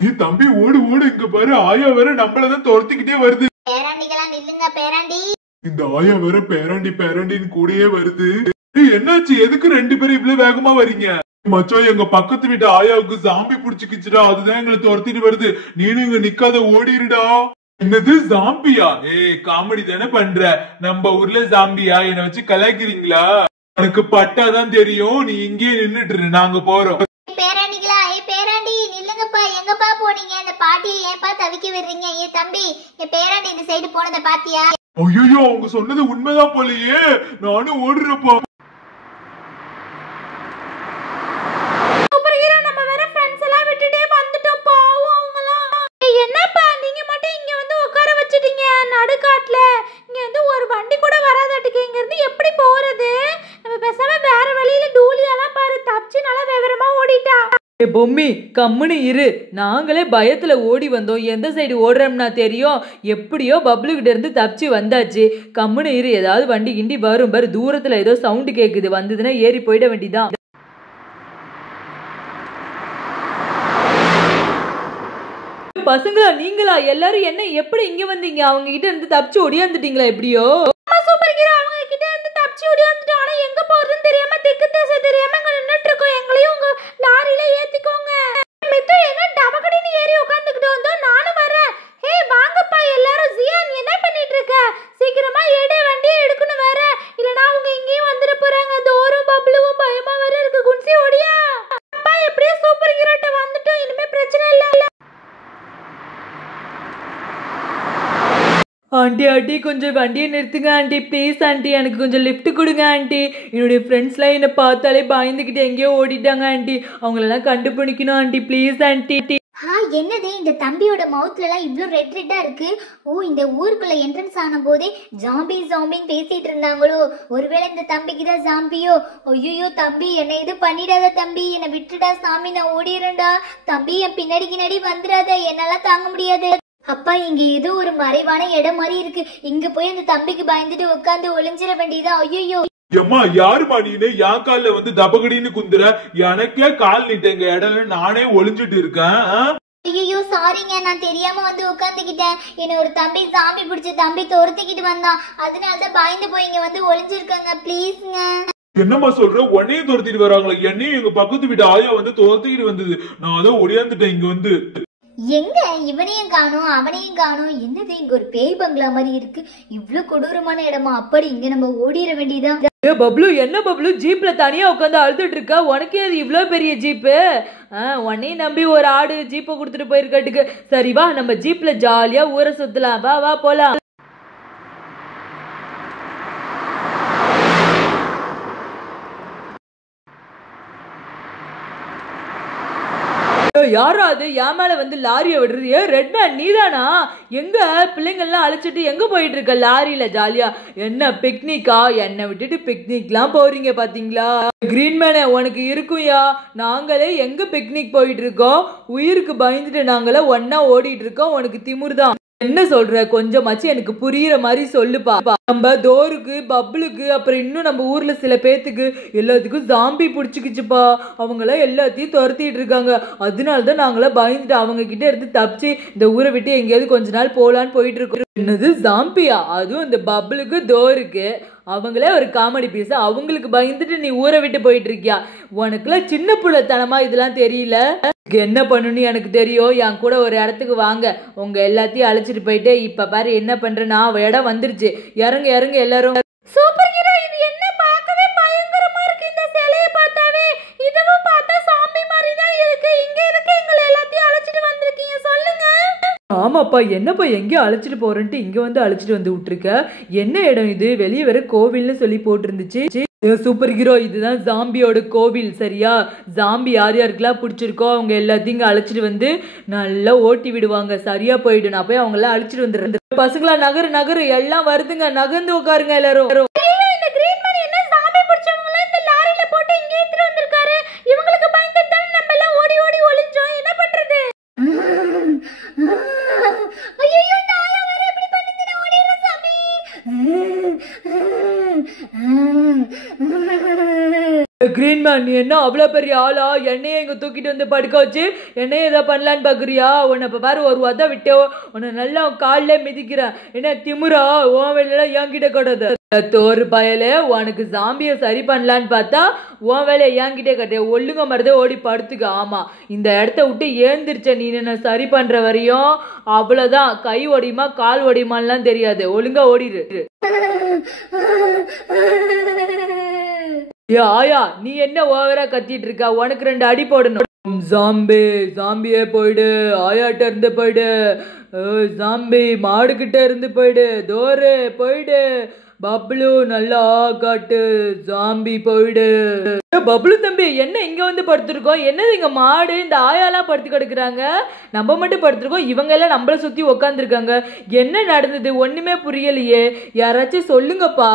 தம்பி ஓடு ஓடு, இங்க பாரு ஆயா வேற நம்மளதான் துரத்திக்கிட்டே வருது. பேராண்டிகளா நில்லுங்க பேராண்டி. இந்த ஆயா வேற பேராண்டி பேராண்டின்னு கூடயே வருது. என்னாச்சு, எதுக்கு ரெண்டு பேரும் இவ்வளவு வேகமா வரீங்க? மச்சம், எங்க பக்கத்து வீட்டு ஆயாவுக்கு ஜாம்பி புடிச்சுக்கிச்சுடா, அதுதான் எங்களை துரத்திட்டு வருது. நீனும் இங்க நிக்காத ஓடிடுடா. என்னது ஜாம்பியா? காமெடி தானே பண்ற? நம்ம ஊர்ல ஜாம்பியா? என்ன வச்சு கலாய்க்கிறீங்களா? எனக்கு பட்டாதான் தெரியும். நீ இங்கே நின்னுட்டு, நாங்க போறோம். பேராண்டிகளா, பேராண்டி நில்லுங்கப்பா. எங்கப்பா போனீங்க? இந்த பாட்டியை ஏன்பா தவிக்க விடுறீங்க? தம்பி, பேராண்டி இந்த சைடு போனதை பாத்தியா? ஐயோ, அவங்க சொன்னது உண்மைதான் போலயே. நானும் ஓடுறப்பா. என்னப்பா நீங்க மட்டும் இங்க வந்து உட்கார வச்சிட்டீங்க நடுக்காட்டுல? இங்க வந்து ஒரு வண்டி கூட வராதாட்டுக்கு. இங்க இருந்து எப்படி போறது? நம்ம பேசாம வேற வழியில டூலியாலாம் பாரு தப்பிச்சு நல்லா விவரமா ஓடிட்டா. பொம்மி கம்முன்னு இரு. நாங்களே பயத்துல ஓடி வந்தோம். எந்த சைடு ஓடுறோம்னா தெரியும். எப்படியோ பப்ளு கிட்ட இருந்து தப்பிச்சு வந்தாச்சு. கம்முன்னு இரு. ஏதாவது வண்டி கிண்டி வரும் பாரு. தூரத்துல ஏதோ சவுண்டு கேக்குது. வந்ததுன்னா ஏறி போயிட வேண்டிதான். பசங்களா, நீங்களா எல்லாரும் என்ன எப்படி இங்க வந்தீங்க? அவங்க கிட்ட இருந்து தப்பிச்சு ஓடியாந்துட்டீங்களா? எப்படியோ சூப்பர் ஹீரோ அவங்க கிட்ட இருந்து தப்பிச்சு ஓடியாந்துட்டோம். ஆனா எங்க போறதுன்னு தெரியாம திக்கு திசை தெரியாம இங்க நின்னுட்டு இருக்கோம். எங்களையும் உங்க லாரியில ஏத்திக்கோங்க. மித்து என்ன டபக்கடின்னு ஏறி உட்கார்ந்துக்கிட்டு வந்தோம். நானும் வரேன். வாங்கப்பா எல்லாரும். ஜியான் என்ன பண்ணிட்டு இருக்க? சீக்கிரமா ஏடே வண்டியை எடுக்கணும் வேற, இல்லனா அவங்க இங்கேயும் வந்துட போறாங்க. தோரும் பப்ளுவும் பயமா வேற இருக்கு. குன்சி ஓடியா. அப்பா எப்படியோ சூப்பர் ஹீரோட்ட வந்துட்டோம். இனிமே பிரச்சனை இல்ல. ஆண்டி ஆண்டி கொஞ்சம் வண்டியை நிறுத்துங்க ஆண்டி, ப்ளீஸ் ஆண்டி. எனக்கு கொஞ்சம் லிஃப்ட் கொடுங்க ஆண்டி. என்னுடைய ஃப்ரெண்ட்ஸ்லாம் என்னை பார்த்தாலே பயந்துக்கிட்டு எங்கேயோ ஓடிட்டாங்க ஆண்டி. அவங்களெல்லாம் கண்டுபிடிக்கணும் ஆண்டி, ப்ளீஸ் ஆண்டி. என்னது இந்த தம்பியோட மவுத்ல எல்லாம் இவ்ளோ ரெட் ரெட்டா இருக்கு? இந்த ஊருக்குள்ள என்ட்ரன்ஸ் ஆன போதே ஜாம்பி ஜாம்பின்னு பேசிட்டு இருந்தாங்களோ? ஒருவேளை இந்த தம்பிக்கு தான் ஜாம்பியோ? ஐயோ தம்பி, என்னை இது பண்ணிடாத தம்பி, என்னை விட்டுடா சாமி, நான் ஓடிடுறேன்டா தம்பி. என் பின்னாடி வந்துடாத, என்னால தாங்க முடியாது. அப்பா, இங்க ஏதோ ஒரு மறைவான இடம் மாதிரி இருக்கு. இங்க போய் அந்த தம்பிக்கு பயந்துட்டு உட்காந்து ஒளிஞ்சிட வேண்டியதா? ஐயோ அம்மா, யாருமா நீனு? என் கால்ல வந்து தபகடின்னு குந்துற. எனக்கே கால் நீட்டங்க இடம்ல நானே ஒளிஞ்சிட்டு இருக்கேன். ஐயோ சாரிங்க, நான் தெரியாம வந்து உட்காந்துக்கிட்டேன். என்ன ஒரு தம்பி ஜாம்பி பிடிச்ச தம்பி துரத்திக்கிட்டு வந்தான். அதனாலதான் பயந்து போய் இங்க வந்து ஒளிஞ்சிருக்காங்க. ப்ளீஸ்ங்க. என்னம்மா சொல்ற? உன்னையும் துரத்திட்டு வராங்களா? என்னையும் எங்க பக்கத்து வீட்டு ஆயா வந்து துரத்திக்கிட்டு வந்தது. நான் அதான் ஒடியாந்துட்டேன் இங்க வந்து. எங்க இவனையும் காணும் அவனையும் காணும். என்னது இங்க ஒரு பேய் பங்களா மாதிரி இருக்கு? இவ்ளோ கொடூரமான இடமா? அப்படி இங்க நம்ம ஓடிட வேண்டியதான். பப்ளு, என்ன பப்ளு ஜீப்ல தனியா உட்காந்து அழுதுட்டு இருக்க? உனக்கே அது இவ்வளோ பெரிய ஜீப்பு? உன்னையும் நம்பி ஒரு ஆடு ஜீப்பை கொடுத்துட்டு போயிருக்காட்டுக்கு. சரி வா, நம்ம ஜீப்ல ஜாலியா ஊரை சுத்தலாம். வா வா போலாம். யாரா அது என் மேல வந்து லாரியை விடுறது? ரெட் மேன் நீதானா? எங்க பிள்ளைங்கள்லாம் அழைச்சிட்டு எங்க போயிட்டு இருக்க லாரியில ஜாலியா? என்ன பிக்னிக்கா? என்னை விட்டுட்டு பிக்னிக்லாம் போறீங்க பாத்தீங்களா? கிரீன் மேனே, உனக்கு இருக்கும்யா. நாங்களே எங்க பிக்னிக் போயிட்டு இருக்கோம்? உயிருக்கு பயந்துட்டு நாங்களே ஒன்னா ஓடிட்டு இருக்கோம். உனக்கு திமிர்தான். என்ன சொல்ற? கொஞ்சமாச்சு எனக்கு புரியுற மாதிரி சொல்லுப்பா. நம்ம தோருக்கு பப்ளுக்கு அப்புறம் இன்னும் நம்ம ஊர்ல சில பேத்துக்கு எல்லாத்துக்கும் ஜாம்பி பிடிச்சிக்கிச்சுப்பா. அவங்களாம் எல்லாத்தையும் துரத்திட்டு இருக்காங்க. அதனாலதான் நாங்களாம் பயந்துட்டு அவங்க கிட்ட எடுத்து தப்பிச்சு இந்த ஊரை விட்டு எங்கேயாவது கொஞ்ச நாள் போலான்னு போயிட்டு இருக்கோம். என்னது ஜாம்பியா? அதுவும் இந்த பப்ளுக்கு தோருக்கு. அவங்களே ஒரு காமெடி பீஸ். அவங்களுக்கு பயந்துட்டு நீ ஊரை விட்டு போயிட்டு இருக்கியா? உனக்குலாம் சின்ன புள்ளத்தனமா இதெல்லாம் தெரியல. என்ன பண்ணணும்னு எனக்கு தெரியும். என் கூட ஒரு இடத்துக்கு வாங்க. உங்க எல்லாத்தையும் அழைச்சிட்டு போயிட்டு இப்ப பாரு என்ன பண்றேன்னா, இடம் வந்துருச்சு. இறங்க இறங்க எல்லாரும். சூப்பர் ஹீரோ, இது என்ன பார்க்கவே பயங்கரமா இருக்கு. இந்த சிலையை பார்த்தாவே இதுவும் பார்த்தா சாமி மாதிரி தான் இருக்கு. இங்க இருக்கு எங்களை எல்லாத்தையும் அழைச்சிட்டு வந்திருக்கீங்க, சொல்லுங்க. ஆமாப்பா, என்னப்பா எங்கேயோ அழைச்சிட்டு போறேன்ட்டு இங்க வந்து அழைச்சிட்டு வந்து விட்டுருக்க. என்ன இடம் இது? வெளியே வேற கோவில்னு சொல்லி போட்டிருந்துச்சு. சூப்பர் ஹீரோ, இதுதான் ஜாம்பியோட கோவில் சரியா? ஜாம்பி யார் யாருக்கெல்லாம் பிடிச்சிருக்கோ அவங்க எல்லாத்தையும் இங்க அழைச்சிட்டு வந்து நல்லா ஓட்டி விடுவாங்க. சரியா போயிடும். நான் போய் அவங்க எல்லாம் அழைச்சிட்டு வந்துடுறேன். பசங்களா நகரு நகரு, எல்லாம் வருதுங்க. நகர்ந்து உட்காருங்க எல்லாரும். இந்த கிரீன் மேன் என்ன சாமி பிடிச்சவங்கள இந்த லாரியில போட்டு இங்க ஏத்திட்டு வந்திருக்காரு. இவங்களுக்கு பயந்துட்டு தான் நம்ம எல்லாம் ஓடி ஓடி ஒளிஞ்சோம். என்ன பண்றது? ஐயோ, நாயா வேற எப்படி பண்ணுது? நான் ஓடிறேன் சாமி. கிரீன் மேன் நீ என்ன அவ்வளவு பெரிய ஆளா? என்னையே இங்க தூக்கிட்டு வந்து படுக்க வச்சு என்னையே ஏதோ பண்ணலான்னு பாக்குறியா? உன்னை இப்ப பாரு ஒரு வார்த்தை விட்டே உன்னை நல்லா காலில் மிதிக்கிறேன். என்ன திமுறா? உன் வேலையெல்லாம் என்கிட்ட கட்டாத. தோறு பயலே, உனக்கு ஜாம்பிய சரி பண்ணலான்னு பார்த்தா உன் வேலையை என்கிட்ட கட்ட. ஒழுங்க மருதே ஓடி படுத்துக்க. ஆமா, இந்த இடத்த விட்டு ஏந்திரிச்ச நீ என்ன சரி பண்ற வரையும் அவ்வளவுதான். கை ஒடியுமா கால் ஒடியுமான்லாம் தெரியாது. ஒழுங்கா ஓடிடு. ஆயா நீ என்ன ஓவரா கத்திட்டு இருக்க? உனக்கு 2 அடி போடணும். ஜாம்பியே போயிடு. ஆயாட்ட இருந்து போயிடு. ஜாம்பி மாடுகிட்ட இருந்து போயிடு. தோறு போயிடு. பப்ளு நல்லா காட்டு. ஜாம்பி போயிடு. பப்ளு தம்பி என்ன இங்க வந்து படுத்திருக்கோம்? என்னது இங்க மாடு இந்த ஆயாலாம் படுத்து கிடக்குறாங்க, நம்ம மட்டும் படுத்திருக்கோம். இவங்க எல்லாம் நம்மள சுத்தி உக்காந்துருக்காங்க. என்ன நடந்தது ஒண்ணுமே புரியலையே. யாராச்சும் சொல்லுங்கப்பா.